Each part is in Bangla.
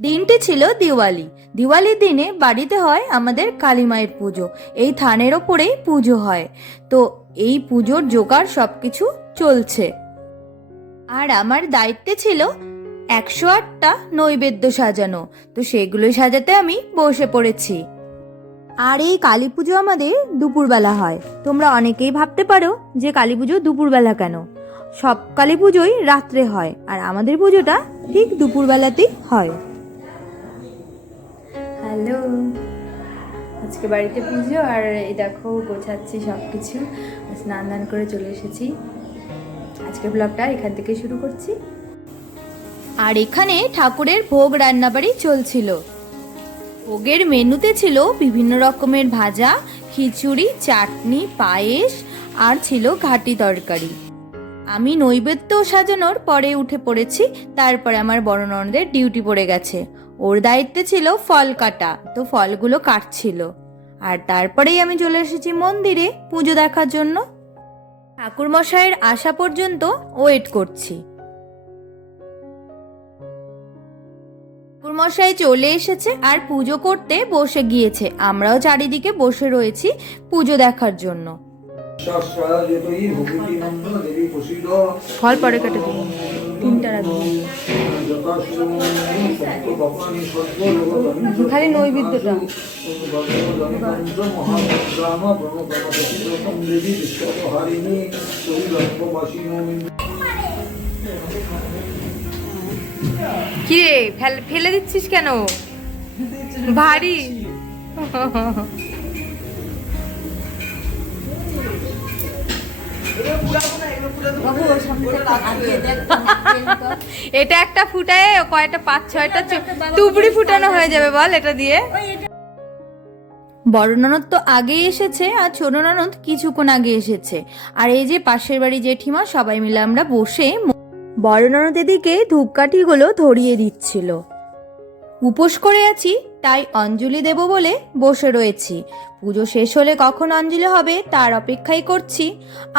দিনটি ছিল দিওয়ালি। দিওয়ালির দিনে বাড়িতে হয় আমাদের কালী মায়ের পুজো। এই থানের ওপরেই পুজো হয়। তো এই পুজোর জোগাড় সবকিছু চলছে। আর আমার দায়িত্বে ছিল একশো আটটা নৈবেদ্য সাজানো। তো সেগুলো সাজাতে আমি বসে পড়েছি। আর এই কালী পুজো আমাদের দুপুরবেলা হয়। তোমরা অনেকেই ভাবতে পারো যে কালী পুজো দুপুরবেলা কেন? সব কালী পুজোই রাত্রে হয়। আর আমাদের পুজোটা ঠিক দুপুরবেলাতেই হয়। হ্যালো। আজকে বাড়িতে পুজো আর এই দেখো গোছাচ্ছি সব কিছু স্নান দান করে চলে এসেছি। আজকের ব্লগটা এখান থেকে শুরু করছি। আর এখানে ঠাকুরের ভোগ রান্নাবাড়ি চলছিল। ভোগের মেনুতে ছিল বিভিন্ন রকমের ভাজা, খিচুড়ি, চাটনি, পায়েস আর ছিল ঘাটি তরকারি। আমি নৈবেদ্য সাজানোর পরে উঠে পড়েছি, তারপরে আমার বড় ননদের ডিউটি পড়ে গেছে। ওর দায়িত্বে ছিল ফল কাটা তো ফলগুলো কাটছিল। আর তারপরেই আমি চলে এসেছি মন্দিরে পুজো দেখার জন্য। ঠাকুরমশাইয়ের আসা পর্যন্ত ওয়েট করছি। ঠাকুরমশাই চলে এসেছে আর পুজো করতে বসে গিয়েছে। আমরাও চারিদিকে বসে রয়েছি পুজো দেখার জন্য। ফল পরে কেটে দেবো তিনটা রাখব খালি নৈবেদ্যটা। কি রে ফেলে দিচ্ছিস কেন? ভারী। এটা একটা ফুটায় কয়টা? পাঁচ, ছয়টা তুবড়ি ফুটানো হয়ে যাবে বল এটা দিয়ে। বড় ননদ তো আগেই এসেছে আর ছোট ননদ কিছুক্ষণ আগে এসেছে। আর এই যে পাশের বাড়ি জেঠিমা, সবাই মিলে আমরা বসে বড় ননদ এদিকে ধূপকাঠিগুলো ধরিয়ে দিচ্ছিল। উপোস করে আছি, তাই অঞ্জলি দেব বলে বসে রয়েছি। পুজো শেষ হলে কখন অঞ্জলি হবে তার অপেক্ষাই করছি।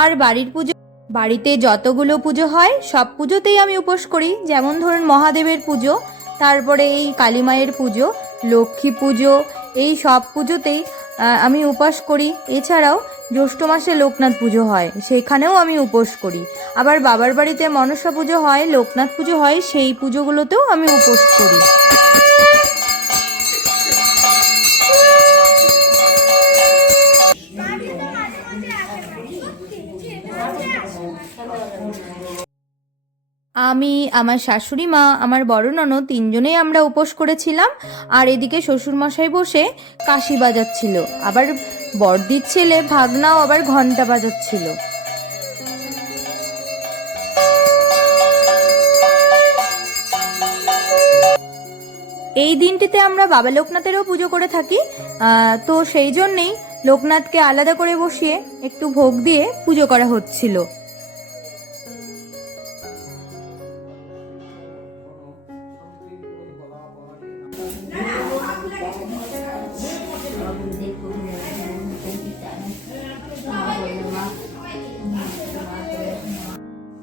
আর বাড়ির পুজো বাড়িতে যতগুলো পুজো হয়, সব পুজোতেই আমি উপোস করি। যেমন ধরুন মহাদেবের পুজো, তারপরে এই কালী মায়ের পুজো, লক্ষ্মী পুজো, এই সব পুজোতেই আমি উপোস করি। এছাড়াও জ্যৈষ্ঠ মাসে লোকনাথ পুজো হয়, সেখানেও আমি উপোস করি। আবার বাবার বাড়িতে মনসা পুজো হয়, লোকনাথ পুজো হয়, সেই পুজোগুলোতেও আমি উপোস করি। আমি, আমার শাশুড়ি মা, আমার বড় ননদ তিনজনেই আমরা উপোস করেছিলাম। আর এদিকে শ্বশুরমশাই বসে কাশি বাজাচ্ছিল। আবার বড়দির ছেলে ভাগনাও আবার ঘণ্টা বাজাচ্ছিল। এই দিনটিতে আমরা বাবা লোকনাথেরও পুজো করে থাকি। তো সেই জন্যেই লোকনাথকে আলাদা করে বসিয়ে একটু ভোগ দিয়ে পুজো করা হচ্ছিল।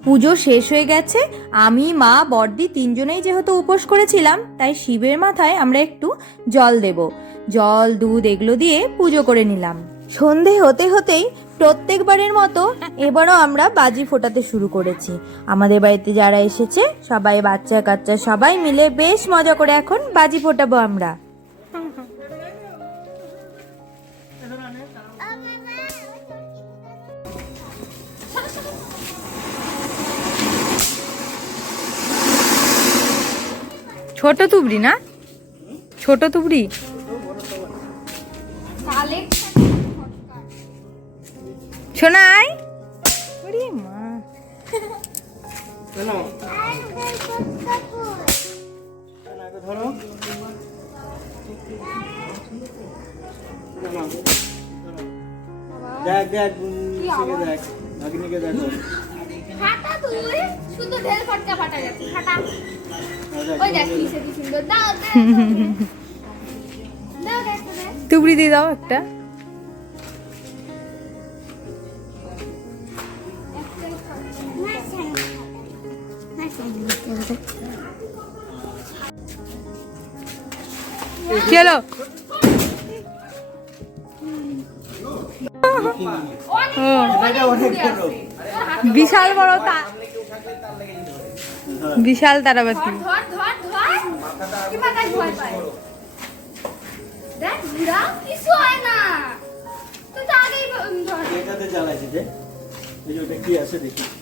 পুজো শেষ হয়ে গেছে। আমি, মা, বর্দি তিনজনেই যেহেতু উপোস করেছিলাম, তাই শিবের মাথায় আমরা একটু জল দেব। জল, দুধ এগুলো দিয়ে পুজো করে নিলাম। সন্ধে হতে হতেই প্রত্যেকবারের মতো এবারও আমরা বাজি ফোটাতে শুরু করেছি। আমাদের বাড়িতে যারা এসেছে, সবাই বাচ্চা কাচ্চা, সবাই মিলে বেশ মজা করে এখন বাজি ফোটাবো আমরা। ছোট তুবড়ি না? ছোট তুবড়ি? শোনাই? মা ধরো দেখ দেখ দেখ ভাগিনীকে দেখো খাটা তুই শুধু ঢেল ফটকা ফাটা যাচ্ছে খাটা ওই দেখ কি সুন্দর দাও দাও দাও দাও দাও দাও তুবড়ি দিয়ে দাও একটা। বড় বিশাল বড় তা বিশাল তারাবাতি। কি আছে দেখি।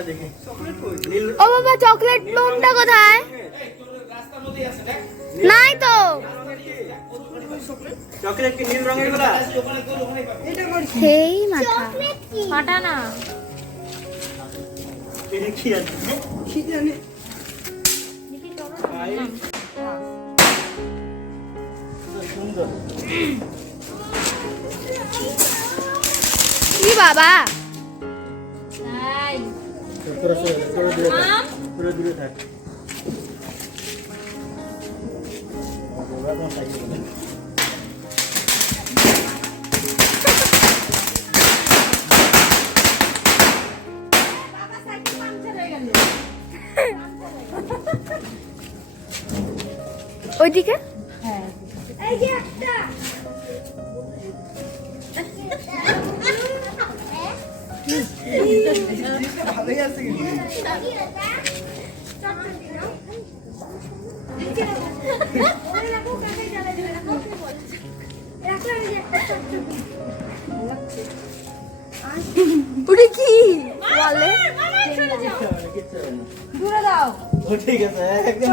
দেখি। নীল ও বাবা চকলেট নুনটা কোথায়? নাই তো। চকলেট কি নীল রঙেরগুলা সেই মাথা। ফাটা না এটা কি আছে সুন্দর কি বাবা দূরে থাক। ওইদিকে? ওটা কি? বলে দূরে দাও। ঠিক আছে একদম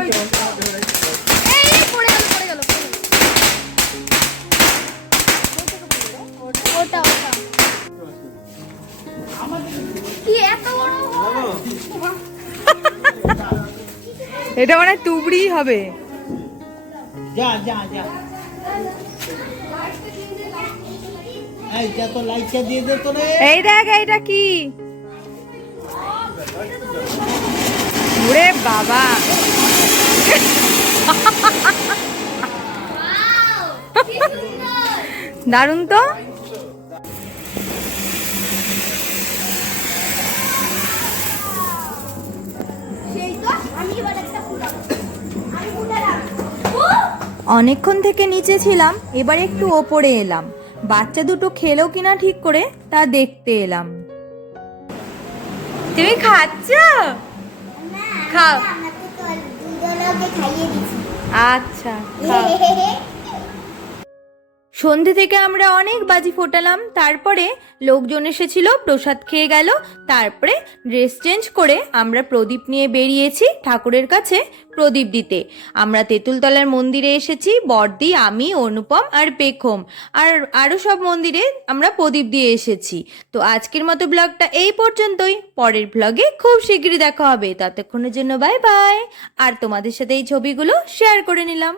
এটা মানে তুবড়ি হবে। যা যা যা। এই দেখ এইটা কি? ওরে বাবা। দারুণ তো? অনেকক্ষণ থেকে নিচে ছিলাম এবার একটু ওপরে এলাম। বাচ্চা দুটো খেলো কিনা ঠিক করে তা দেখতে এলাম। তুমি খাচ্ছ? খাও। আচ্ছা খাও। সন্ধে থেকে আমরা অনেক বাজি ফোটালাম, তারপরে লোকজন এসেছিল, প্রসাদ খেয়ে গেল, তারপরে ড্রেস চেঞ্জ করে আমরা প্রদীপ নিয়ে বেরিয়েছি ঠাকুরের কাছে প্রদীপ দিতে। আমরা তেঁতুলতলার মন্দিরে এসেছি, বর্দি, আমি, অনুপম আর পেখম। আর আরও সব মন্দিরে আমরা প্রদীপ দিয়ে এসেছি। তো আজকের মতো ব্লগটা এই পর্যন্তই। পরের ব্লগে খুব শীঘ্রই দেখা হবে। ততক্ষণের জন্য বাই বাই আর তোমাদের সাথে এই ছবিগুলো শেয়ার করে নিলাম।